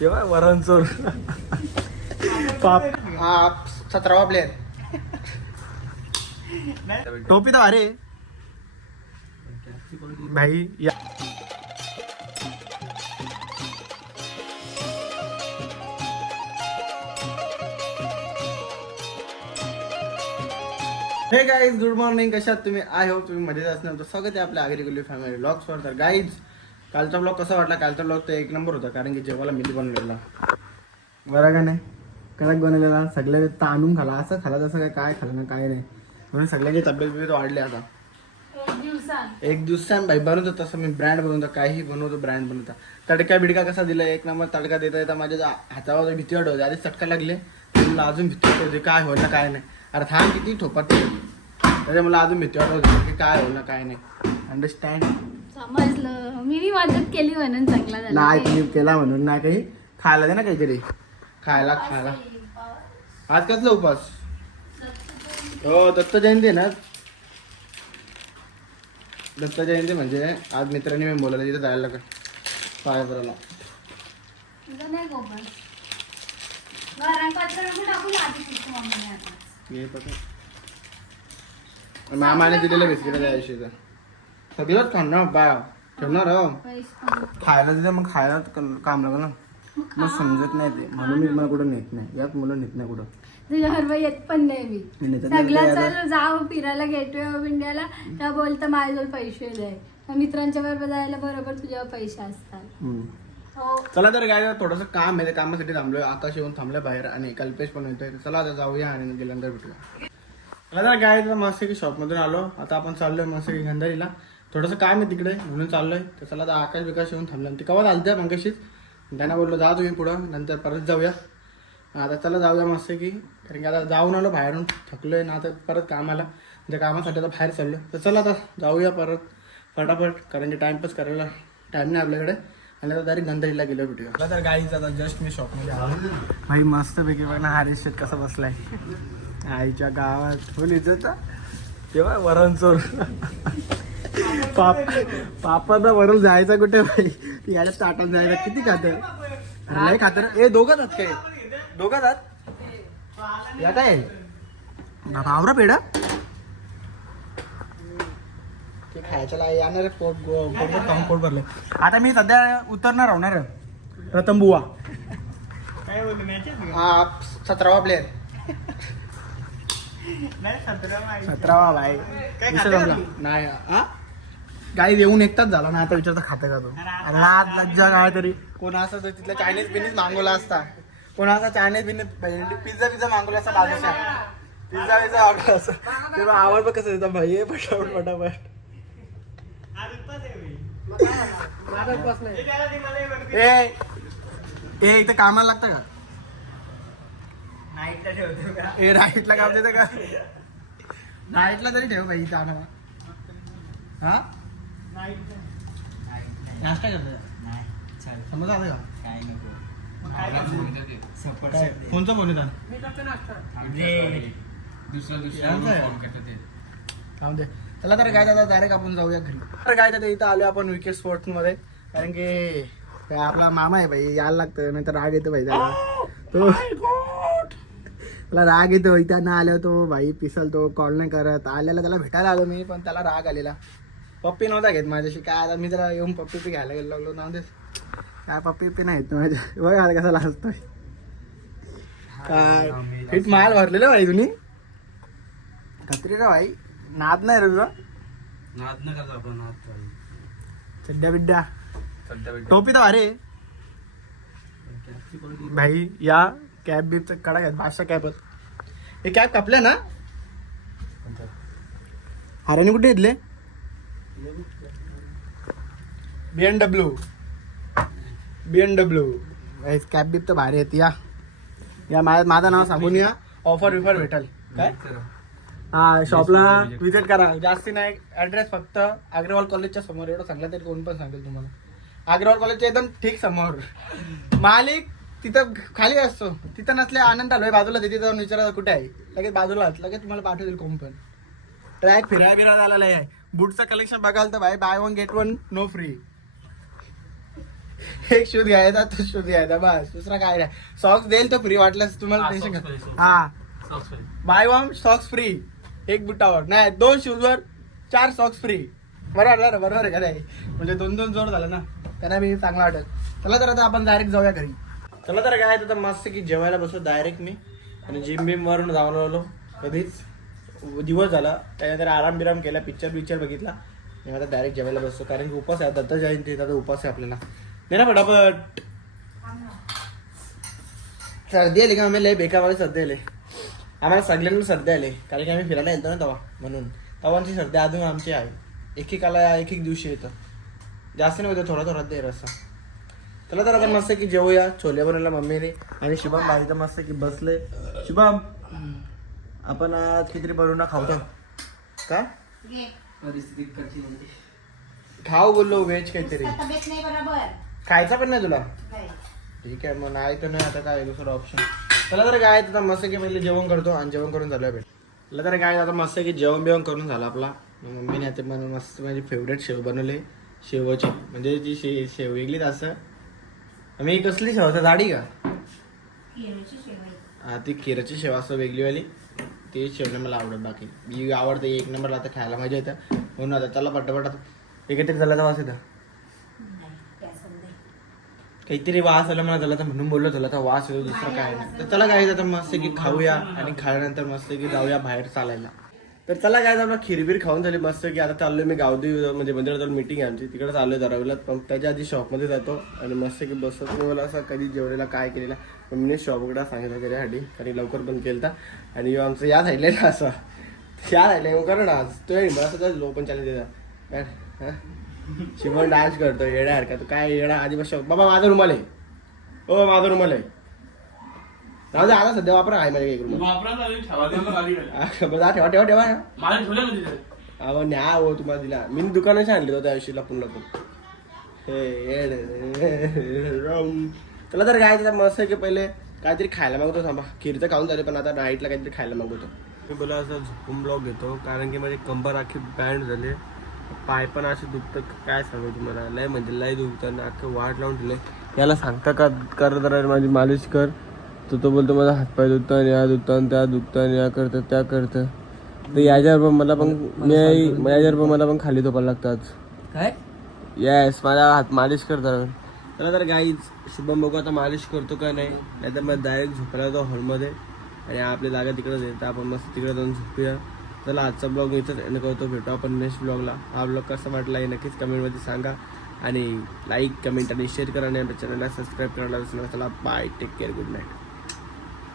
तेव्हा वरण चोर. पाप. हा सतरावा प्लेअर टोपी तर अरे भाई या. हे गाईज गुड मॉर्निंग कशात तुम्ही? आय होप तुम्ही मजेत असणार. तर स्वागत आहे आपल्या आगरी गुल्ली फॅमिली ब्लॉग्सवर तर गाईज कालचा ब्लॉग कसा वाटला? कालचा ब्लॉग तर एक नंबर होता कारण की जेवायला मिली बनवलेला. बरं का नाही? कडक बनवलेला? सगळे ताणून खाला. असं खाला तसं काय काय खालं ना काय नाही. म्हणून सगळ्यांची तब्येत बिब्येत वाढली आता. एक दिवसांत. भाई बनवतो तसं मी ब्रँड बनवतो काही बनवतो ब्रँड बनवता. तडका बिडका कसा दिला? एक नंबर तडका देता येता माझ्या हातावर भीती वाटत होती आधी चटका लागले मला अजून भीती वाटत होती काय होईल ना काय नाही. अरे थांब किती ठोपात त्याच्या मला अजून भीती वाटत होती की काय होईल ना काय नाही. अंडरस्टँड समजलं. मी मदत केली म्हणून चांगला झाला नाही तुम्ही केला म्हणून नाही काही. खायला दे ना काहीतरी. खायला खायला. आज कसला उपास? हो दत्त जयंती ना दत्त जयंती म्हणजे आज मित्रांनी मी बोलायला तिथे जायला का पाया पकड. मामाने दिलेलं बिस्किट त्या दिवशीचं सगळंच खाणार बाय ठेवणार हो. खायला दिलं मग खायला काम लागलं ना मग. समजत नाही ते म्हणून मी मला कुठं नेत नाही यात मुलं नेत नाही कुठं तुझ्या बरोबर येत पण नाही मी सगळं चल जाऊ फिरायला गेटवे ऑफ इंडियाला तेव्हा बोलतं माझ्याजवळ पैसे मित्रांच्या बरोबर जायला बरोबर तुझ्यावर पैसे असतात. हो. चला तर काय थोडंसं काम आहे. त्या कामासाठी थांबलोय. आकाश येऊन थांबलं बाहेर आणि कल्पेश पण येतोय. चला आता जाऊया आणि गेल्यानंतर भेटूया. चला तर काय तर मस्त की शॉपमधून आलो. आता आपण चाललोय मस्त की गंधारीला. थोडंसं काम आहे तिकडे म्हणून चाललोय तर चला आता आकाश विकास येऊन थांबलं. ते कवा चालतंय मंगशीच. त्यांना बोललो जा तुम्ही पुढं नंतर परत जाऊया. आता चला जाऊया मस्त की कारण की आता जाऊन आलो बाहेरून थकलोय ना आता परत कामाला. त्या कामासाठी आता बाहेर चाललो तर चला आता जाऊया परत फटाफट कारण की टाइमपास करायला टाइम नाही आपल्याकडे. आणि आता डायरेक्ट गंधारीला गेलो मला तर गाईच आता जस्ट मी शॉपमध्ये आलो. भाई मस्त पैकी बघ ना हरीश शेट कसा बसलाय. आईच्या गावात. फुल इज्जत हा. तेव्हा वरण चोर पाप पापाचा वरण जायचा कुठे भाई याला ताटात जायला किती खात? नाही खात ए दोघं आहेत काय? दोघं आहेत या काय? आवरा पेढा. ते येणार पोट गो- पोटभर खाऊन पोट भरले. आता मी सध्या उतरणार होणार रतन बुवा. हा सतरावा प्लेअर सतरावा भाई. नाही हा? काही येऊन एकटाच झाला ना आता विचारता खातं का तो? अरे लाज लज्जा काय तरी. कोण असं तर तिथलं चायनीज बिनीज मागवला असता. कोण असा चायनीज बिनीज पिझ्झा पिझ्झा मागवला असता बाजूचा पिझ्झा पिझ्झा ऑर्डर असं तेव्हा आवाज बघ कसं देतात भाई. पटापट पटापट. ए ए इथं कामाला लागतं का? ए राईटला काम देतं का? नाईटला तरी ठेव भाई इथं आम्हाला हा? नाश्ता करतो समज आलं का? काय फोनचा फोन येतात थांब दे. चला तर काय दादा डायरेक्ट आपण जाऊया घरी. तर काय दादा इथं आलो आपण विकेट स्पोर्ट्समध्ये कारण की काय आपला मामा आहे भाई यायला लागतं नाही तर राग येतो भाई त्याला. तो त्याला राग येतो भाई त्यानं आल्यावर तो भाई पिसलतो कॉल नाही करत. आल्याला त्याला भेटायला आलो मी पण त्याला राग आलेला. पप्पी नव्हता घेत माझ्याशी. काय आता मी जरा येऊन पप्पी पी घ्यायला गेलो लागलो ना काय पप्पी पी नाही येत माझ्या. बघ आता कसा लाजतोय. काय? फिट माल भरलेलं भाई तुम्ही? कत्री रे भाई? नाद नाही रे तुझा? सध्या बिड्डा टोपी तर अरे भाई या कॅब बीबचं कडा घ्या बादशा कॅब हे कॅब कापल्या ना? हाराने कुठे घेतले? B N W B N W cab बीब तर भारी येते या या माझं माझं नाव सांगून या ऑफर विफर भेटल. काय? हा शॉपला विजिट करा जास्ती नाही. ऍड्रेस फक्त अग्रवाल कॉलेजच्या समोर. एवढं सांगलं तरी कोण पण सांगेल तुम्हाला. अग्रवाल कॉलेजच्या एकदम ठीक समोर. मालिक तिथं खाली असतो. तिथं नसले आनंद आलोय बाजूला तिथे जाऊन विचारा कुठे आहे? लगेच बाजूला लगेच तुम्हाला पाठवतील कोण पण. ट्रॅक फिराय फिरायला आलेला आहे. बूटचं कलेक्शन बघाल तर भाई buy one get one no free एक शूज घ्यायचा तो शूज घ्यायचा बस. दुसरा काय नाही. सॉक्स देईल तो फ्री वाटल्यास तुम्हाला टेन्शन. हा. बाय वन सॉक्स फ्री एक बुटावर. नाही दोन शूजवर चार सॉक्स फ्री बरोबर ना बरोबर आहे का नाही? म्हणजे दोन दोन जोड झालं ना. त्यांना मी चांगला वाटत चला तर आता आपण डायरेक्ट जाऊया घरी. चला तर काय आता मस्त की जेवायला बसलो डायरेक्ट मी. आणि जिम बिम वरून जाऊन आलो. कधीच. दिवस झाला. त्यानंतर आराम बिराम केला पिक्चर पिक्चर बघितला. मी आता डायरेक्ट जेवायला बसतो. कारण की उपास आहे. दत्त जयंती आता उपास आहे आपल्याला. दे ना फटाफट. सर्दी आली का? आम्ही लय बेकारवाली सर्दी आली. आम्हाला सगळ्यांना सर्दी आली. कारण की आम्ही फिरायला येतो ना तेव्हा म्हणून. तवांची सर्दी अजून आमची आहे. एकेकाला एक एक दिवशी येतं. जास्त नाही होतं थोडा थोडा दे असा. चला तर आता मस्त की जेवूया. छोले बनवला मम्मीने आणि शुभम भाई तर मस्त की बसले. शुभम. आपण आज किती बनवून खाऊ. परिस्थिती म्हणजे खाऊ बोललो व्हेज काहीतरी. तब्येत नाही बरोबर. खायचा पण नाही तुला? ठीक आहे मग नाही तर नाही आता काय दुसरं ऑप्शन चला तर काय आता मस्त की पहिले जेवण करतो आणि जेवण करून चालूया भेट. चला तर काय आता मस्त की जेवण बिवण करून झालं आपला. मम्मीने आता मला मस्त माझी फेवरेट शेव बनवले. शेवची. म्हणजे जी शे शेव वेगळीच असं. आम्ही कसली शेव? असं जाडी का? हा ती केराची शेव असं वेगळीवाली. ती शेवने मला आवडत बाकी. मी आवडते एक नंबरला आता खायला मजा येतं. म्हणून आता चला पटापट एकत्रित झाला तर वास येतं. काहीतरी वास आला मला त्याला तर म्हणून बोललो तुला तर वास येतो दुसरं काय नाही. तर चला काय आता मस्त की खाऊया आणि खाल्यानंतर मस्त की जाऊया बाहेर चालायला. तर चला काय आपला खिरबीर खाऊन झाली मस्त की आता चाललोय मी गावदी म्हणजे मंदिरात मीटिंग आहे आमची. तिकडे चाललोय दरावीला पण त्याच्या आधी शॉपमध्ये जातो आणि मस्त की बसत मला असं कधी जेवढेला काय केलेला. मी शॉप उघडा सांगितलं त्याच्यासाठी. आणि लवकर बंद केलं आणि यो आमचं या साईडला ना असं. या साईडला कर ना आज तो मला सगळं लो पण चालेल त्याचा शिवण डान्स करतो येड्यासारखा तू काय येडा आधी बस बाबा माझा रुमाल आहे. हो माझा रुमाल आहे. राहू दे आता सध्या वापरा आहे माझ्या जा, ठेवा ठेवा ठेवा ते? अहो न्या हो तुम्हाला दिला. मी दुकानाशी आणले होते त्या दिवशी लपून लपून हे. त्याला तर काय त्याचा मस्त आहे की पहिले काहीतरी खायला मागवतो थांबा. खीरचं खाऊन झाले पण आता नाईटला काहीतरी खायला मागवतो मी बोला असं झोपून ब्लॉग घेतो कारण की माझी कंबर अख्खी बँड झाले. पाय पण असे दुखतं काय सांगू तुम्हाला? लय म्हणजे लय दुखतं अख्खं वाट लावून दिले याला सांगता का कर जरा माझी मालिश कर. तर तो बोलतो माझा हातपाय दुखतं आणि या दुखतं आणि त्या दुखतं आणि या करतं त्या करतं तर याच्यावर पण मला पण मी याच्यावर पण मला पण खाली झोपायला लागतात. काय? येस मला हात मालिश करतात. त्याला तर गाईच शुभम बघू आता मालिश करतो का नाही. नाहीतर मग डायरेक्ट झोपायला जातो हॉलमध्ये आणि आपली जागा तिकडे येईल तर आपण मस्त तिकडे जाऊन झोपूया. चला आजचा ब्लॉग इथंच एंड करतो. भेटू आपण नेक्स्ट ब्लॉगला हा ब्लॉग कसा वाटला हे नक्कीच कमेंटमध्ये सांगा. आणि लाईक कमेंट आणि शेअर करा. आणि आपल्या चॅनलला सबस्क्राईब करायला विसरू नका. चला bye take care good night